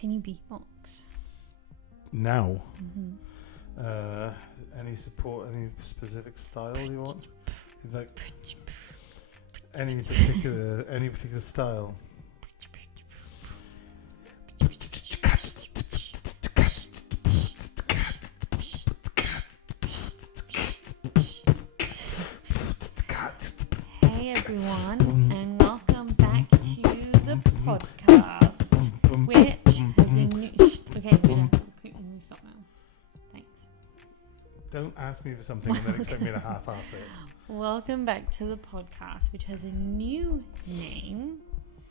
Can you beatbox? Now, Mm-hmm. any specific style you want? Like any particular style? Hey everyone, and welcome back to the podcast, which has a new... Okay, we stop now. Thanks. Don't ask me for something and then expect me to half-ass it. Welcome back to the podcast, which has a new name.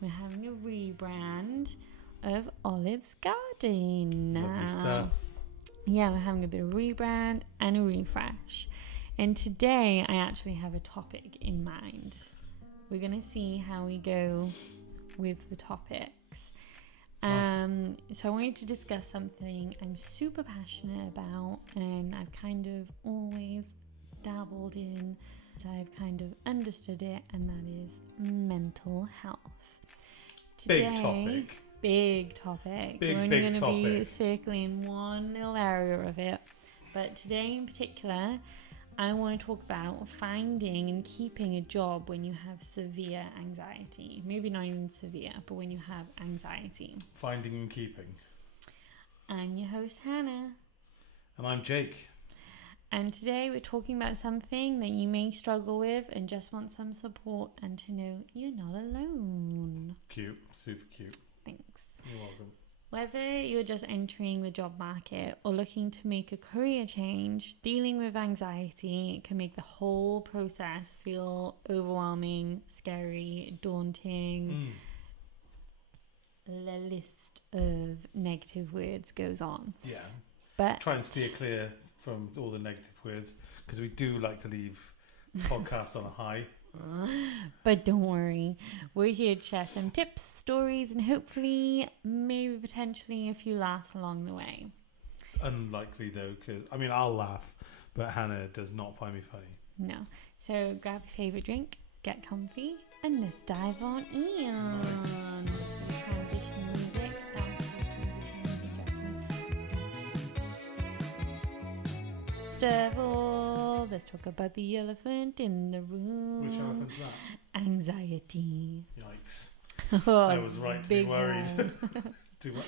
We're having a rebrand of Olive's Garden. Lovely stuff. Yeah, we're having a bit of rebrand and a refresh. And today I actually have a topic in mind. We're going to see how we go with the topics. Nice. So I wanted to discuss something I'm super passionate about and I've kind of always dabbled in. So I've kind of understood it, and that is mental health. Big topic. Big topic. We're only going to be circling one little area of it. But today in particular, I want to talk about finding and keeping a job when you have severe anxiety. Maybe not even severe, but when you have anxiety. Finding and keeping. I'm your host, Hannah. And I'm Jake. And today we're talking about something that you may struggle with and just want some support and to know you're not alone. Cute. Super cute. Thanks. You're welcome. Whether you're just entering the job market or looking to make a career change, dealing with anxiety can make the whole process feel overwhelming, scary, daunting. The list of negative words goes on. Yeah. But try and steer clear from all the negative words because we do like to leave the podcast on a high. But don't worry, we're here to share some tips, stories, and hopefully, maybe potentially a few laughs along the way. Unlikely though, because I'll laugh, but Hannah does not find me funny. No. So grab your favourite drink, get comfy, and let's dive on in. Transition music. First of all, let's talk about the elephant in the room. Which elephant's that? Anxiety. Yikes. Oh, I was right to be worried. Too much.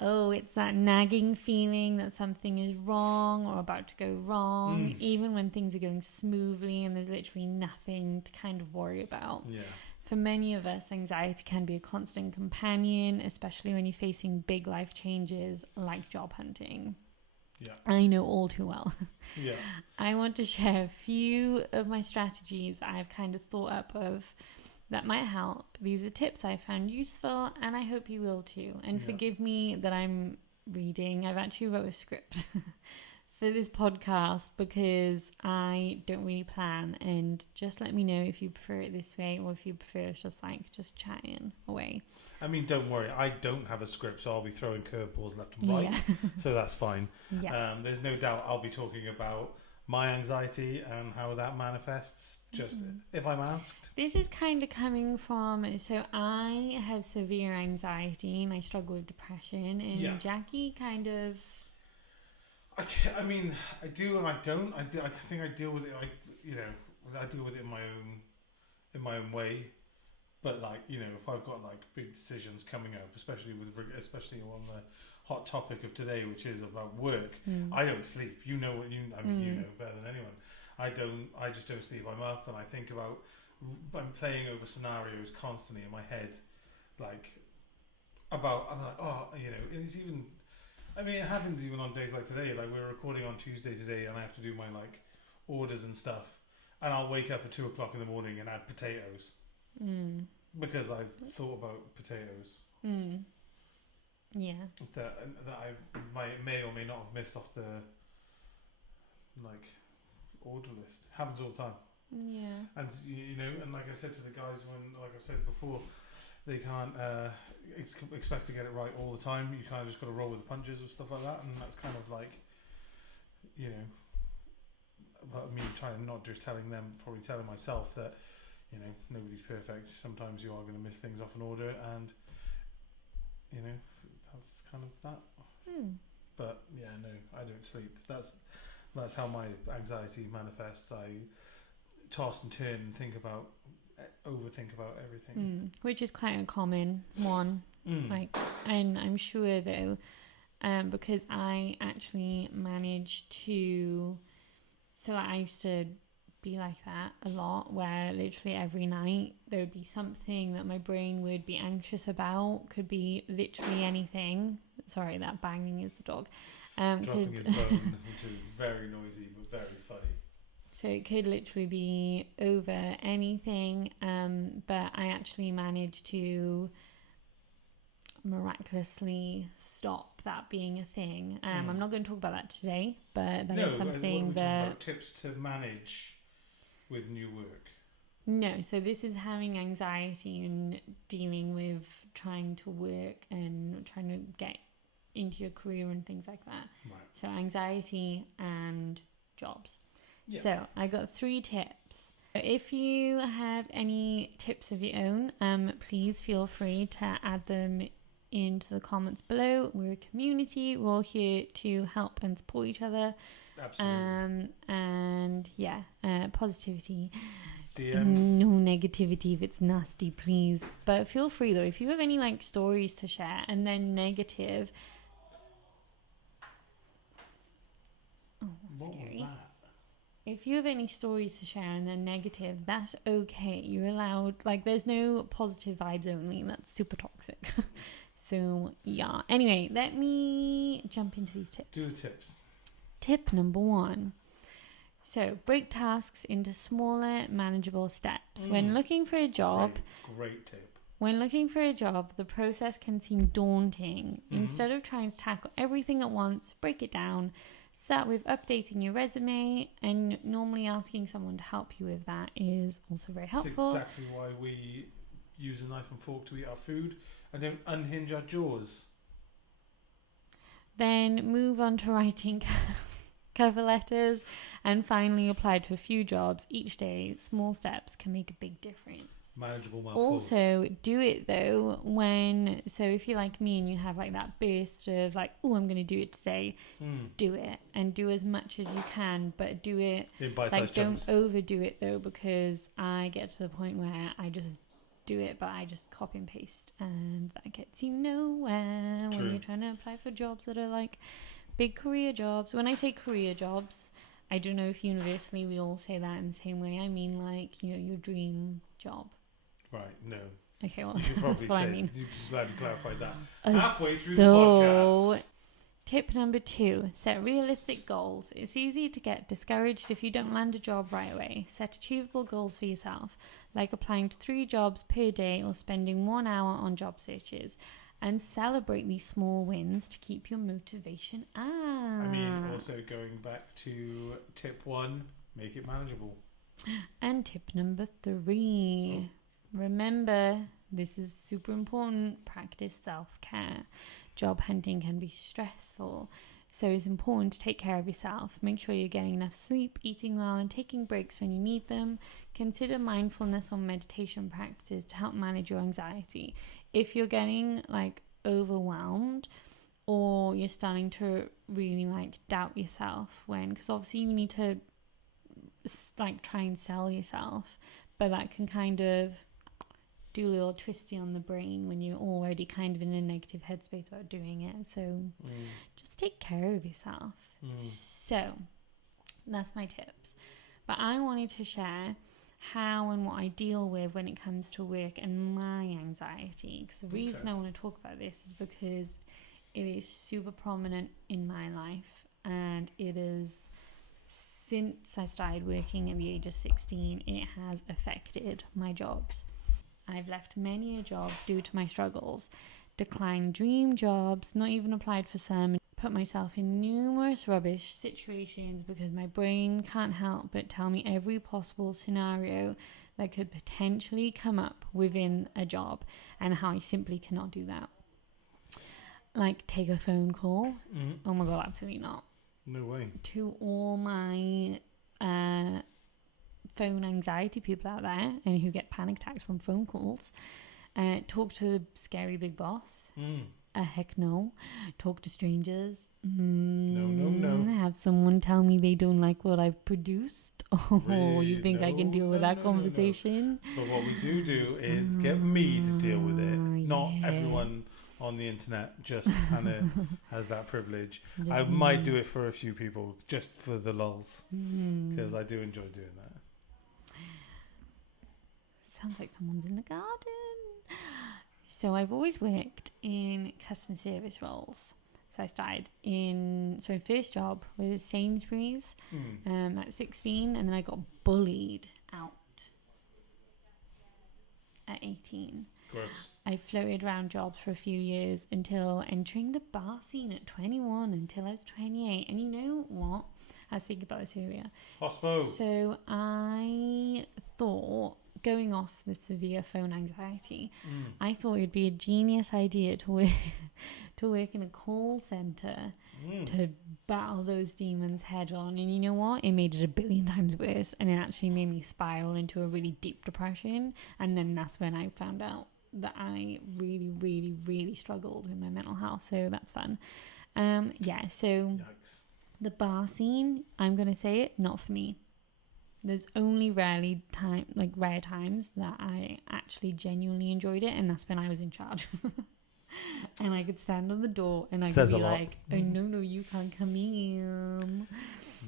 Oh, it's that nagging feeling that something is wrong or about to go wrong, even when things are going smoothly and there's literally nothing to kind of worry about. Yeah. For many of us, anxiety can be a constant companion, especially when you're facing big life changes like job hunting. Yeah. I know all too well. Yeah. I want to share a few of my strategies I've kind of thought up of that might help. These are tips I found useful and I hope you will too. And forgive me that I'm reading. I've actually wrote a script for this podcast because I don't really plan, and just let me know if you prefer it this way or if you prefer just chatting away. Don't worry, I don't have a script, so I'll be throwing curveballs left and right, so that's fine. Yeah. There's no doubt I'll be talking about my anxiety and how that manifests, just if I'm asked. This is kind of coming from, so I have severe anxiety and I struggle with depression, and Jackie kind of... I do and I don't. I think I deal with it, I deal with it in my own way. But if I've got big decisions coming up, especially on the hot topic of today, which is about work, I don't sleep. You know better than anyone. I just don't sleep. I'm up and I think about. I'm playing over scenarios constantly in my head, I'm and it's even. It happens even on days like today. We're recording on Tuesday today, and I have to do my orders and stuff, and I'll wake up at 2:00 in the morning and add potatoes. Because I've thought about potatoes. Yeah. That I may or may not have missed off the order list. Happens all the time. Yeah. And and like I said to the guys like I've said before, they can't expect to get it right all the time. You kind of just got to roll with the punches with stuff like that, and that's kind of about me trying to not just telling them, probably telling myself that. Nobody's perfect. Sometimes you are going to miss things off an order, and you know, that's kind of that. But yeah, no, I don't sleep. That's how my anxiety manifests. I toss and turn and overthink about everything. Which is quite a common one. Like, and I'm sure though, because I actually managed to, so I used to be like that a lot, where literally every night there would be something that my brain would be anxious about. Could be literally anything. Sorry, that banging is the dog. Dropping his bone, which is very noisy but very funny. So it could literally be over anything, but I actually managed to miraculously stop that being a thing. I'm not going to talk about that today, but that is something that... about tips to manage with new work. No, so this is having anxiety and dealing with trying to work and trying to get into your career and things like that. Right. So anxiety and jobs. Yeah. So I got 3 tips. If you have any tips of your own, please feel free to add them into the comments below. We're a community. We're all here to help and support each other. Absolutely. And yeah, positivity. DMs. No negativity if it's nasty, please. But feel free though, if you have any like stories to share and then negative. Oh, what scary. was that? If you have any stories to share and they're negative, that's okay. You're allowed, like, there's no positive vibes only. That's super toxic. So, yeah. Anyway, let me jump into these tips. Do the tips. Tip number 1. So, break tasks into smaller, manageable steps. When looking for a job... Great tip. When looking for a job, the process can seem daunting. Instead of trying to tackle everything at once, break it down. Start with updating your resume, and normally asking someone to help you with that is also very helpful. That's exactly why we use a knife and fork to eat our food and don't unhinge our jaws. Then move on to writing cover letters, and finally apply to a few jobs each day. Small steps can make a big difference. Manageable mouthfuls. Also, do it though so if you're like me and you have like that burst of like, oh, I'm going to do it today, do it and do as much as you can, but do it in bite-sized don't overdo it though, because I get to the point where I just do it, but I just copy and paste, and that gets you nowhere. True. When you're trying to apply for jobs that are like big career jobs. When I say career jobs, I don't know if universally we all say that in the same way. I mean, like, you know, your dream job. Right, no. Okay, well, you should probably that's what I mean. You're glad you clarified that. Halfway through the podcast. Tip number 2, set realistic goals. It's easy to get discouraged if you don't land a job right away. Set achievable goals for yourself, like applying to 3 jobs per day or spending 1 hour on job searches. And celebrate these small wins to keep your motivation up. I mean, also going back to tip 1, make it manageable. And tip number 3. Remember, this is super important, practice self-care. Job hunting can be stressful, so it's important to take care of yourself. Make sure you're getting enough sleep, eating well, and taking breaks when you need them. Consider mindfulness or meditation practices to help manage your anxiety. If you're getting like overwhelmed, or you're starting to really like doubt yourself, because obviously you need to like try and sell yourself, but that can kind of do a little twisty on the brain when you're already kind of in a negative headspace about doing it. So just take care of yourself. So that's my tips. But I wanted to share how and what I deal with when it comes to work and my anxiety. Because the reason I want to talk about this is because it is super prominent in my life, and it is, since I started working at the age of 16, it has affected my jobs. I've left many a job due to my struggles, declined dream jobs, not even applied for some, put myself in numerous rubbish situations because my brain can't help but tell me every possible scenario that could potentially come up within a job, and how I simply cannot do that. Like, take a phone call. Oh my god, absolutely not. No way. To all my phone anxiety people out there and who get panic attacks from phone calls, Talk to the scary big boss. Mm. Heck no. Talk to strangers. No. Have someone tell me they don't like what I've produced. Oh, Really? you think I can deal with that conversation? But what we do is get me to deal with it. Not Yeah. everyone on the internet. Just Hannah has that privilege. Just I might do it for a few people, just for the lulz, because Mm. I do enjoy doing that. Sounds like someone's in the garden. So I've always worked in customer service roles. So I started my first job was Sainsbury's at 16, and then I got bullied out at 18. Gross. I floated around jobs for a few years until entering the bar scene at 21 until I was 28. And you know what? I was thinking about this earlier. Hospo. So I thought, going off the severe phone anxiety, I thought it'd be a genius idea to work in a call center to battle those demons head on. And you know what? It made it a billion times worse, and it actually made me spiral into a really deep depression. And then that's when I found out that I really, really, really struggled with my mental health. So that's fun. So Yikes. the bar scene, I'm gonna say it, not for me. There's only rare times that I actually genuinely enjoyed it, and that's when I was in charge. And I could stand on the door and I Says could be a lot. like, "Oh no, you can't come in."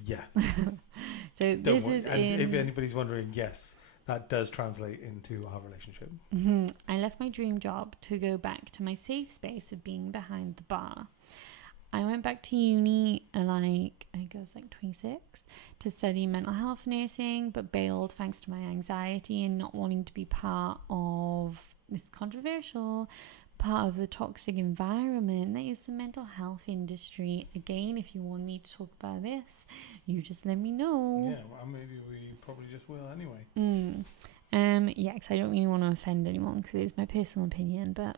Yeah. So Don't this worry. is And if anybody's wondering, yes, that does translate into our relationship. I left my dream job to go back to my safe space of being behind the bar. I went back to uni at I think I was 26 to study mental health nursing, but bailed thanks to my anxiety and not wanting to be part of this controversial part of the toxic environment that is the mental health industry. Again, if you want me to talk about this, you just let me know. Yeah, well, maybe we probably just will anyway. Because I don't really want to offend anyone because it's my personal opinion, but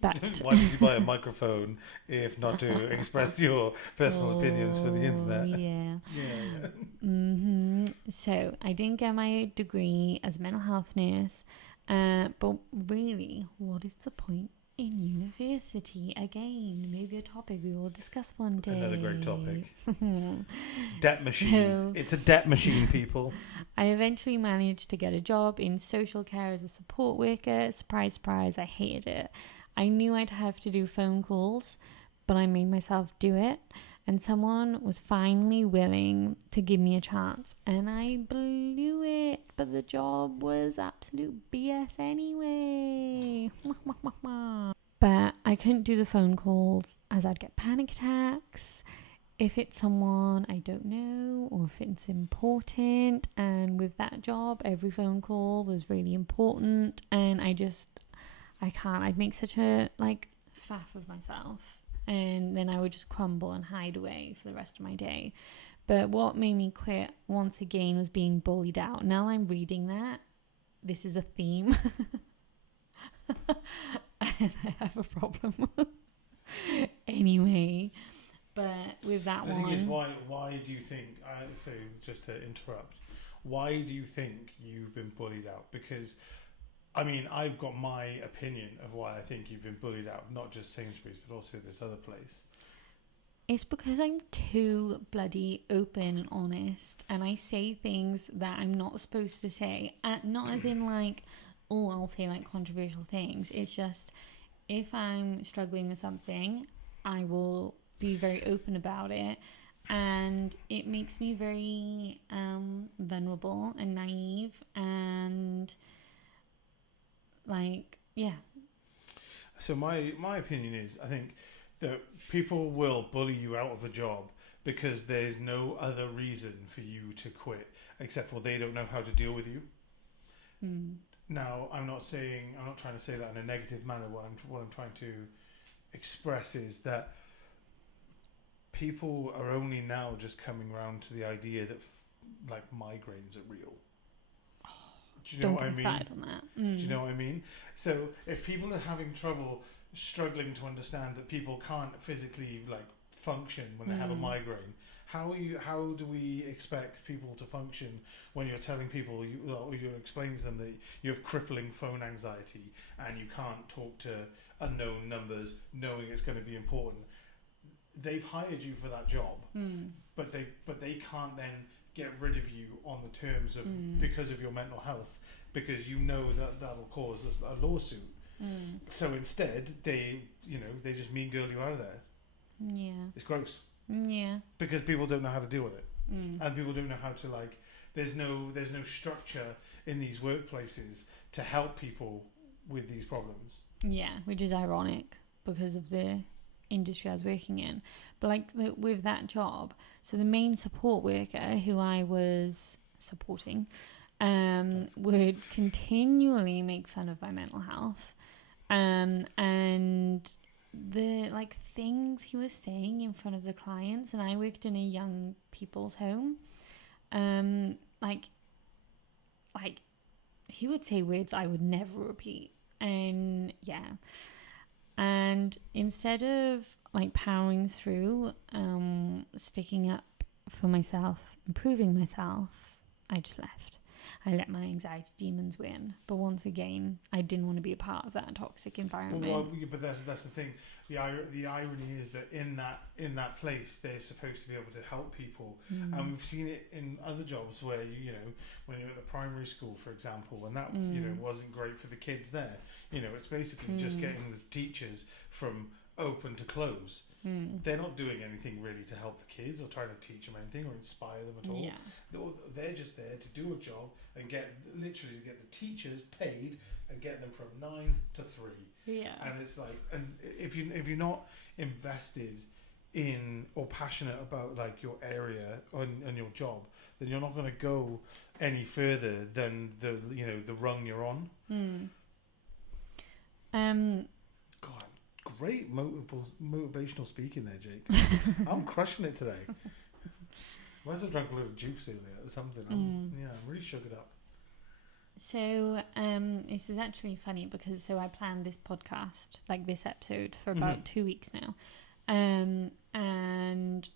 but Why did you buy a microphone if not to express your personal opinions for the internet? Yeah. Yeah. So I didn't get my degree as a mental health nurse, but really, what is the point in university? Again, maybe a topic we will discuss one day. Another great topic. Debt machine. It's a debt machine, people. I eventually managed to get a job in social care as a support worker. Surprise, surprise, I hated it. I knew I'd have to do phone calls, but I made myself do it. And someone was finally willing to give me a chance. And I blew it, but the job was absolute BS anyway. But I couldn't do the phone calls as I'd get panic attacks if it's someone I don't know or if it's important. And with that job, every phone call was really important. And I can't. I'd make such a faff of myself. And then I would just crumble and hide away for the rest of my day. But what made me quit once again was being bullied out. Now I'm reading that. This is a theme. And I have a problem. Anyway, but with that The one... thing is, why do you think, so just to interrupt, why do you think you've been bullied out? Because, I mean, I've got my opinion of why I think you've been bullied out, not just Sainsbury's, but also this other place. It's because I'm too bloody open and honest, and I say things that I'm not supposed to say. Not as in I'll say controversial things. It's just if I'm struggling with something, I will be very open about it, and it makes me very vulnerable and naive and So my opinion is, I think that people will bully you out of a job because there's no other reason for you to quit except for they don't know how to deal with you. Now, I'm not trying to say that in a negative manner. What I'm trying to express is that people are only now just coming around to the idea that migraines are real. Do you know what I mean? On that. Do you know what I mean? So if people are having trouble struggling to understand that people can't physically function when they have a migraine, how do we expect people to function when you're telling people you're explaining to them that you have crippling phone anxiety and you can't talk to unknown numbers knowing it's going to be important. They've hired you for that job, but they can't then get rid of you on the terms of because of your mental health, because you know that'll cause a lawsuit. So instead they just mean girl you out of there. Yeah, it's gross. Yeah, because people don't know how to deal with it, and people don't know how to there's no structure in these workplaces to help people with these problems. Yeah, which is ironic because of the industry I was working in. But with that job, so the main support worker who I was supporting would continually make fun of my mental health, and the things he was saying in front of the clients. And I worked in a young people's home, he would say words I would never repeat. And and instead of powering through, sticking up for myself, improving myself, I just left. I let my anxiety demons win. But once again, I didn't want to be a part of that toxic environment. Well, but that's the thing. The irony is that in that place, they're supposed to be able to help people, and we've seen it in other jobs where when you're at the primary school, for example, and that wasn't great for the kids there. It's basically just getting the teachers from open to close. They're not doing anything really to help the kids or trying to teach them anything or inspire them at all. Yeah. They're just there to do a job and get the teachers paid and get them from 9 to 3. Yeah. And it's and if you're not invested in or passionate about your area and your job, then you're not going to go any further than the rung you're on. God, great motivational speaking there, Jake. I'm crushing it today. Must have drunk a load of juice earlier or something. I'm really shook it up. So this is actually funny because I planned this podcast, this episode, for about 2 weeks now, and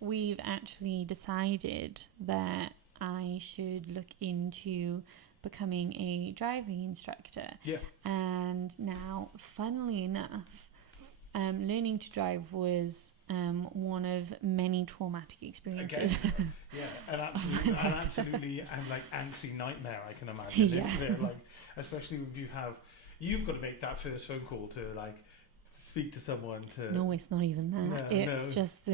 we've actually decided that I should look into becoming a driving instructor. Yeah. And now, funnily enough, learning to drive was one of many traumatic experiences. Again, an absolutely antsy nightmare, I can imagine. Yeah. Especially if you've got to make that first phone call to speak to someone to. No, it's not even that. It's just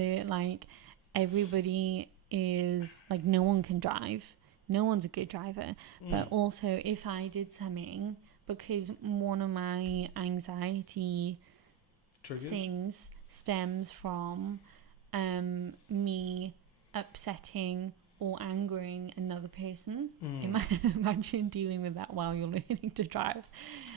everybody is no one can drive. No one's a good driver. But also, if I did something, because one of my anxiety triggers things stems from me upsetting or angering another person. Imagine dealing with that while you're learning to drive.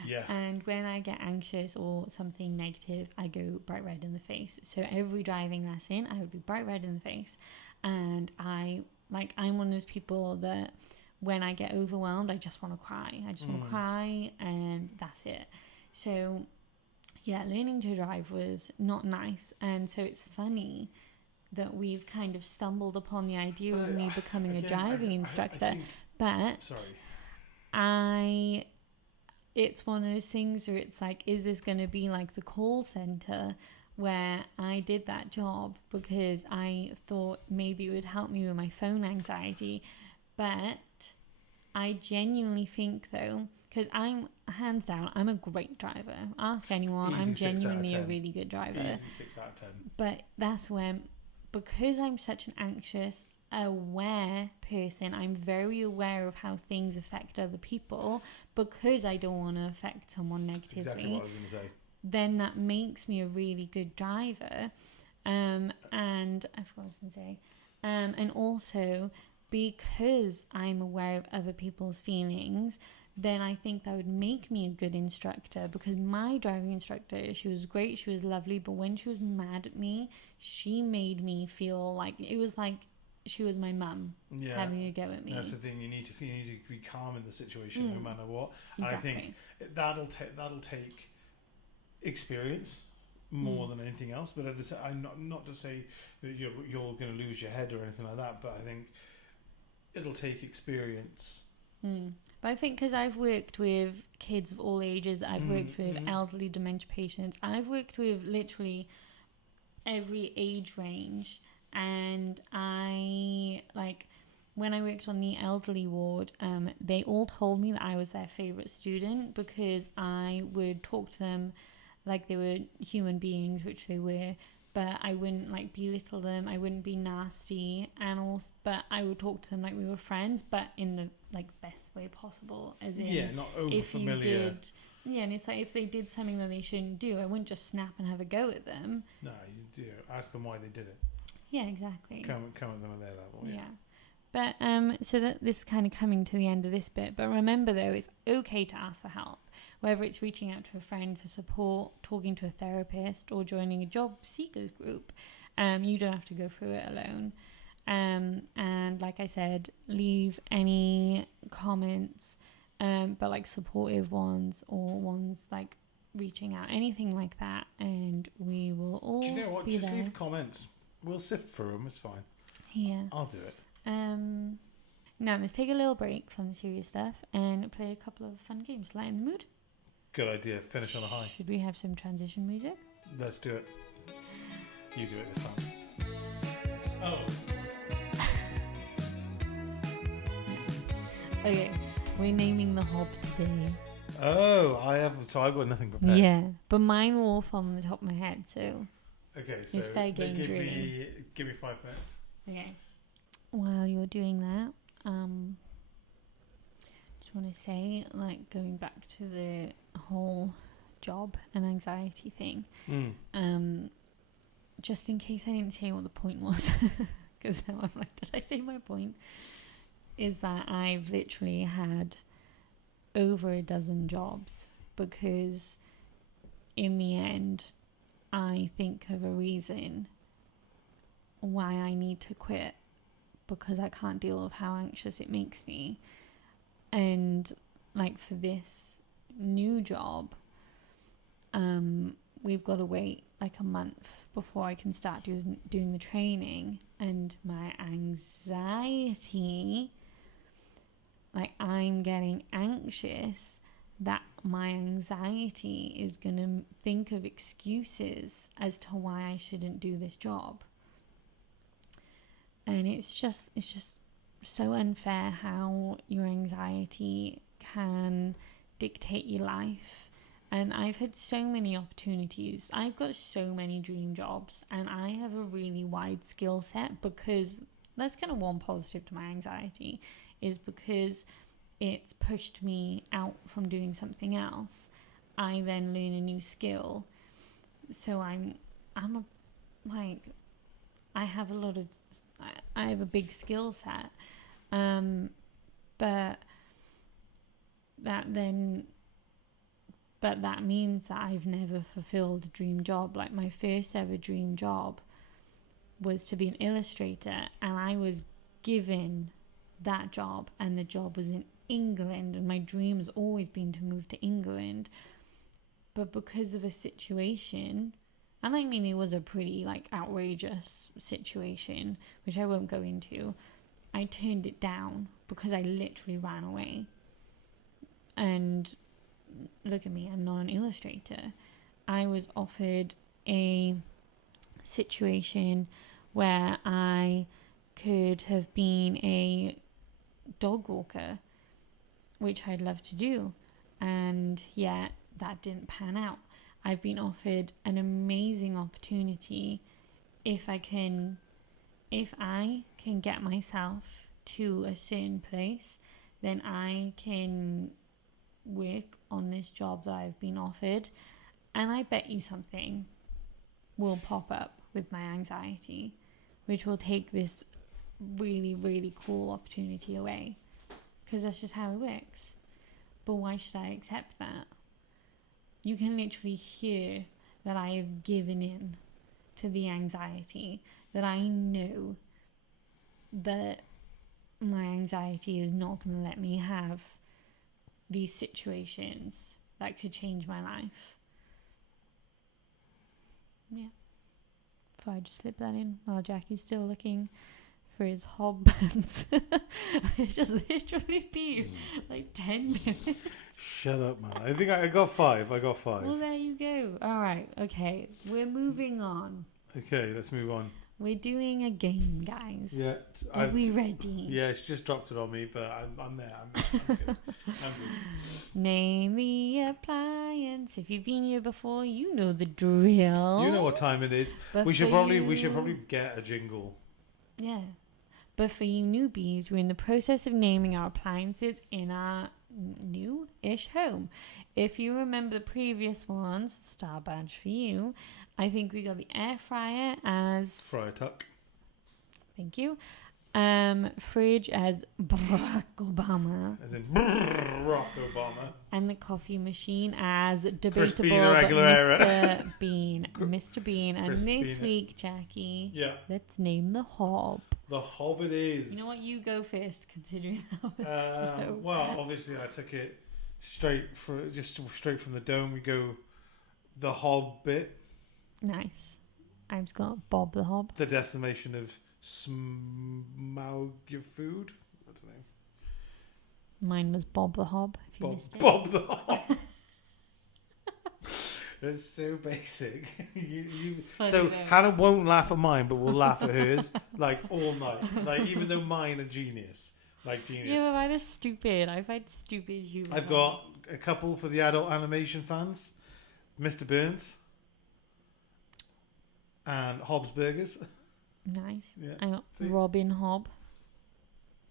Yeah. And when I get anxious or something negative, I go bright red in the face. So every driving lesson, I would be bright red in the face. And I'm one of those people that when I get overwhelmed, I just want to cry. I just want to cry, and that's it. So yeah, learning to drive was not nice. And so it's funny that we've kind of stumbled upon the idea of me becoming a driving instructor. It's one of those things where it's is this going to be the call center where I did that job because I thought maybe it would help me with my phone anxiety. But I genuinely think, though, because I'm, hands down, I'm a great driver. Ask anyone, I'm genuinely a really good driver. Easy 6 out of 10. But that's when, because I'm such an anxious, aware person, I'm very aware of how things affect other people because I don't want to affect someone negatively. That's exactly what I was going to say. Then that makes me a really good driver. And I forgot what I was going to say. And also, because I'm aware of other people's feelings, then I think that would make me a good instructor, because my driving instructor, she was great, she was lovely, but when she was mad at me, she made me feel it was like she was my mum having a go at me. That's the thing, you need to be calm in the situation no matter what. Exactly. And I think that'll take experience more than anything else. But at the same, I'm not to say that you're going to lose your head or anything like that. But I think it'll take experience. But I think because I've worked with kids of all ages, I've worked with elderly dementia patients, I've worked with literally every age range, and I when I worked on the elderly ward, they all told me that I was their favourite student because I would talk to them like they were human beings, which they were, but I wouldn't belittle them, I wouldn't be nasty, and also, but I would talk to them like we were friends, but in the best way possible, as in not over if familiar. you did, and it's if they did something that they shouldn't do, I wouldn't just snap and have a go at them. No, you do ask them why they did it. Yeah, exactly. Come at them at their level. Yeah. But so that this is kind of coming to the end of this bit. But remember, though, it's okay to ask for help, whether it's reaching out to a friend for support, talking to a therapist, or joining a job seekers group. You don't have to go through it alone. And like I said, leave any comments, but supportive ones or ones reaching out, anything like that, and we will all. Do you know what? Be Just there. Leave comments. We'll sift through them. It's fine. Yeah. I'll do it. Now let's take a little break from the serious stuff and play a couple of fun games to lighten the mood. Good idea. Finish on a high. Should we have some transition music? Let's do it. You do it this time. Oh. Okay, we're naming the hob today. Oh, I've got nothing prepared. Yeah, but mine were all from the top of my head, so. Okay, so it's fair game, give really. me 5 minutes. Okay. While you're doing that, just want to say, going back to the whole job and anxiety thing, just in case I didn't say what the point was, because now I'm did I say my point? Is that I've literally had over a dozen jobs because in the end, I think of a reason why I need to quit because I can't deal with how anxious it makes me. And for this new job, we've got to wait a month before I can start doing the training, and my anxiety, I'm getting anxious that my anxiety is going to think of excuses as to why I shouldn't do this job. And it's just so unfair how your anxiety can dictate your life. And I've had so many opportunities. I've got so many dream jobs, and I have a really wide skill set because that's kind of one positive to my anxiety, is because it's pushed me out from doing something else. I then learn a new skill. So I have a big skill set. But that means that I've never fulfilled a dream job. My first ever dream job was to be an illustrator, and I was given that job, and the job was in England, and my dream has always been to move to England. But because of a situation, and it was a pretty outrageous situation, which I won't go into, I turned it down because I literally ran away. And look at me, I'm not an illustrator. I was offered a situation where I could have been a dog walker, which I'd love to do, and yet that didn't pan out. I've been offered an amazing opportunity if I can get myself to a certain place, then I can work on this job that I've been offered, and I bet you something will pop up with my anxiety, which will take this really, really cool opportunity away, because that's just how it works. But why should I accept that? You can literally hear that I have given in to the anxiety, that I know that my anxiety is not going to let me have these situations that could change my life. Yeah. Thought I'd just slip that in while Jackie's still looking for his hob pants. It just literally be like 10 minutes. Shut up, man. I think I got 5. Well, there you go. All right. Okay. We're moving on. Okay, let's move on. We're doing a game, guys. Yeah. Are we ready? Yeah, she just dropped it on me, but I'm there. I'm good. I'm good. Name the appliance. If you've been here before, you know the drill. You know what time it is. But We should for probably get a jingle. Yeah. But for you newbies, we're in the process of naming our appliances in our new-ish home. If you remember the previous ones, star badge for you, I think we got the air fryer as... Fryer tuck. Thank you. Fridge as Barack Obama. As in Barack Obama. And the coffee machine as debatable Crispy but Irregular. Mr. Bean. Mr. Bean. And Crispy this week, Jackie, Yeah. let's name the hob. The hob it is. You know what? You go first, considering that was Well, obviously I took it straight from the dome. We go the hob bit. nice. I'm just going to Bob the Hob. The decimation of smaug your food. I don't know. Mine was Bob the Hob, if you missed it. Bob the hob. That's so basic. Funny So though. Hannah won't laugh at mine, but we'll laugh at hers like all night. Like even though mine are genius, like genius. Yeah, but mine is stupid. I find stupid humor. I've got a couple for the adult animation fans: Mr. Burns and Hobbs Burgers. Nice. Yeah. I got See? Robin Hob.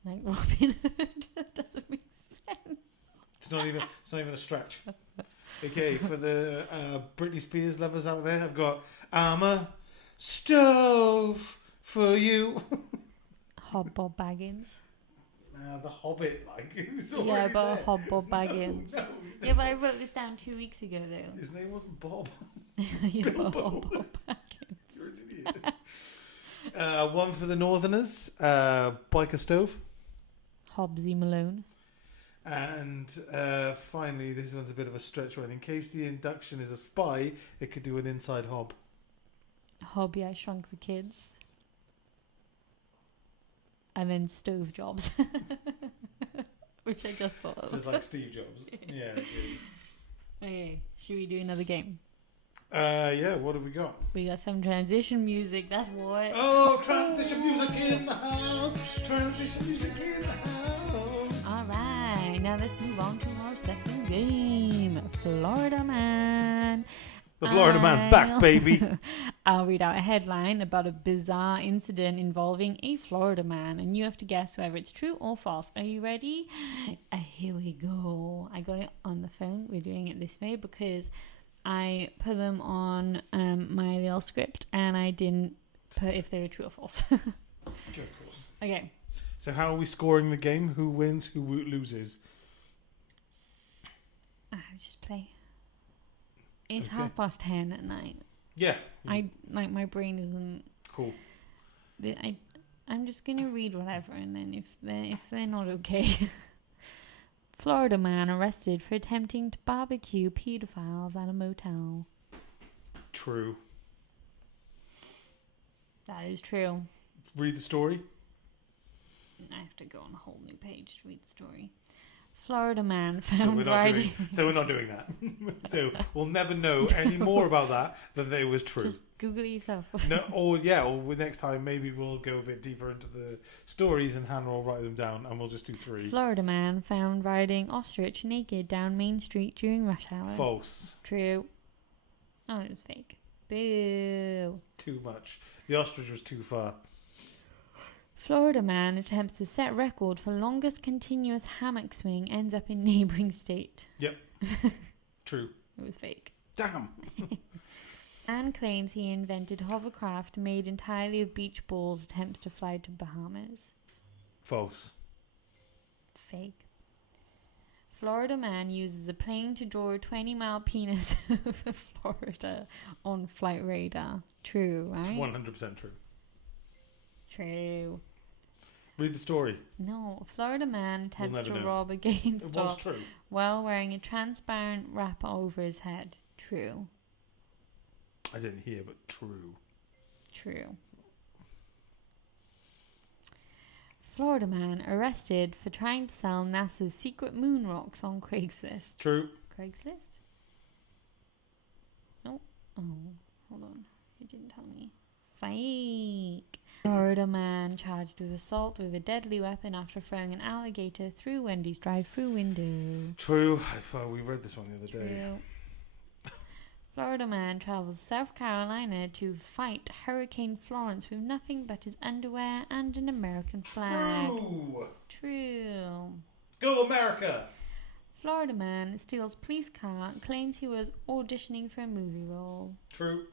Like Robin Hood. That doesn't make sense. It's not even a stretch. Okay, for the Britney Spears lovers out there, I've got I'm a stove for you. Hob Bob Baggins. The Hobbit, like it's Yeah, already but there. Hob Bob Baggins. No, Yeah, but I wrote this down 2 weeks ago, though. his name wasn't Bob. Yeah, but Hob Bob Baggins. You're an idiot. One for the Northerners, biker stove. Hobbsy Malone. And finally, this one's a bit of a stretch one. In case the induction is a spy, it could do an inside hob. Hobby I Shrunk the Kids. And then Stove Jobs. Which I just thought of. Just like Steve Jobs. Yeah, good. Okay, should we do another game? Yeah, what have we got? We got some transition music, that's what. Oh, transition music in the house. Transition music in the house. Alright, now let's move on to our second game. Florida Man. The Florida Man's back, baby. I'll read out a headline about a bizarre incident involving a Florida man, and you have to guess whether it's true or false. Are you ready? Here we go. I got it on the phone. We're doing it this way because I put them on my little script, and I didn't put if they were true or false. Okay, of course. Okay. So how are we scoring the game? Who wins? Who loses? Let's just play. It's Okay. 10:30 at night. Yeah. I like my brain isn't. Cool. I'm just gonna read whatever, and then if they're not okay. Florida man arrested for attempting to barbecue pedophiles at a motel. True. That is true. Read the story. I have to go on a whole new page to read the story. Florida man So found we're not doing that. So we'll never know any more about that than they was true. Just Google it yourself. No, or next time maybe we'll go a bit deeper into the stories and Hannah will write them down and we'll just do 3. Florida man found riding ostrich naked down Main Street during rush hour. False. True. Oh, it was fake. Boo. Too much. The ostrich was too far. Florida man attempts to set record for longest continuous hammock swing, ends up in neighboring state. True. It was fake. Damn. Man claims he invented hovercraft made entirely of beach balls, attempts to fly to Bahamas. False. Fake. Florida man uses a plane to draw a 20-mile penis over Florida on flight radar. True, right? 100% true. True. Read the story. No, a Florida man attempts never to know. rob a It was GameStop true. while wearing a transparent wrapper over his head. True. I didn't hear, but true. True. Florida man arrested for trying to sell NASA's secret moon rocks on Craigslist. True. Craigslist? Oh, hold on. It didn't tell me. Fake. Florida man charged with assault with a deadly weapon after throwing an alligator through Wendy's drive-through window. True. We read this one the other day. True. Florida man travels to South Carolina to fight Hurricane Florence with nothing but his underwear and an American flag. True. True. Go America. Florida man steals police car, claims he was auditioning for a movie role. True.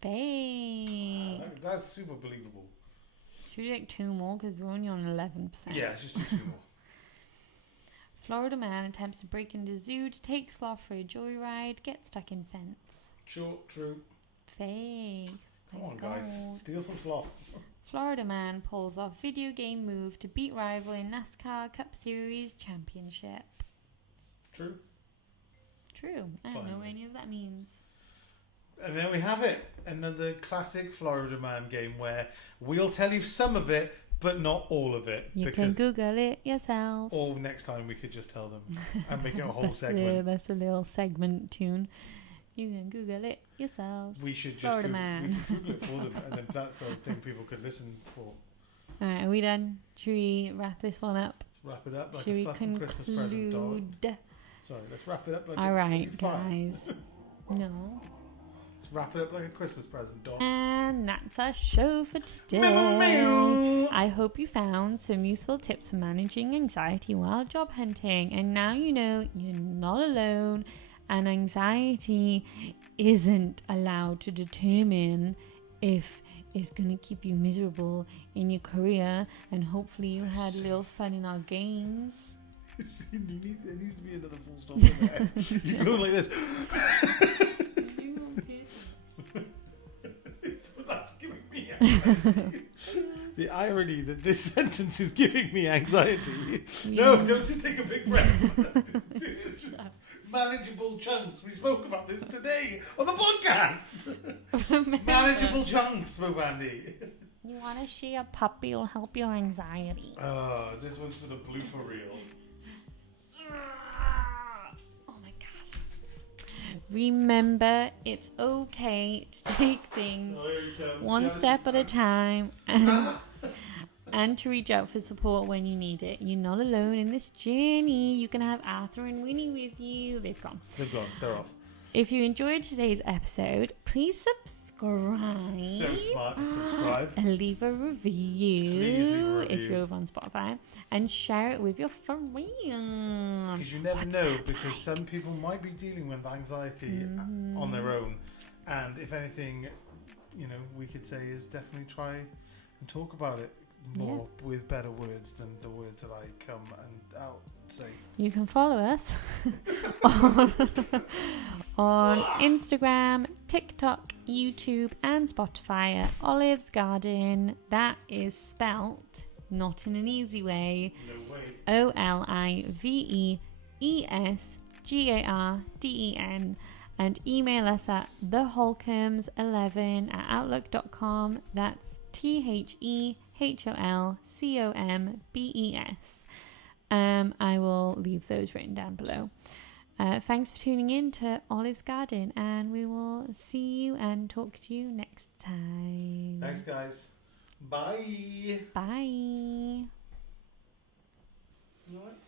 Fake. That's super believable. Should we do like 2 more because we're only on 11%? Yeah, let's just do 2 more. Florida man attempts to break into zoo to take sloth for a joyride, gets stuck in fence. True. Fake. Come on, guys. Steal some sloths. Florida man pulls off video game move to beat rival in NASCAR Cup Series championship. True. True. I don't know what any of that means. And there we have it. Another classic Florida man game where we'll tell you some of it, but not all of it. You can Google it yourselves. Or next time we could just tell them and make it a whole segment. That's a little segment tune. You can Google it yourselves. We should just Florida Google, man. we could Google it for them, and then that's the thing people could listen for. Alright, are we done? Should we wrap this one up? Let's wrap it up like Should a we fucking Christmas present, darling. Sorry, let's wrap it up like Alright, a guys. No. Let's wrap it up like a Christmas present, darling. And that's our show for today. I hope you found some useful tips for managing anxiety while job hunting. And now you know you're not alone, and anxiety isn't allowed to determine if it's going to keep you miserable in your career. And hopefully you had a little fun in our games. There needs to be another full stop in there. You go like this. That's giving me anxiety. The irony that this sentence is giving me anxiety. No, don't just take a big breath. Manageable chunks. We spoke about this today on the podcast. Manageable chunks, Mobandy. You want to see a puppy will help your anxiety. This one's for the blooper reel. Oh my god. Remember, it's okay to take things one step at a time and to reach out for support when you need it. You're not alone in this journey. You can have Arthur and Winnie with you. They've gone. They're off. If you enjoyed today's episode, please subscribe. So smart to subscribe. And leave a review. Please leave a review. If you're over on Spotify. And share it with your friends. Because you never know, because some people might be dealing with anxiety on their own. And if anything, we could say is definitely try and talk about it more with better words than the words that I come and out say. You can follow us on Instagram, TikTok, YouTube, and Spotify at Olive's Garden. That is spelt not in an easy way. No way. OLIVESGARDEN. And email us at theholcombs11@outlook.com. That's THEHOLCOMBES. I will leave those written down below. Thanks for tuning in to Olive's Garden, and we will see you and talk to you next time. Thanks, guys. Bye. Bye. You all right?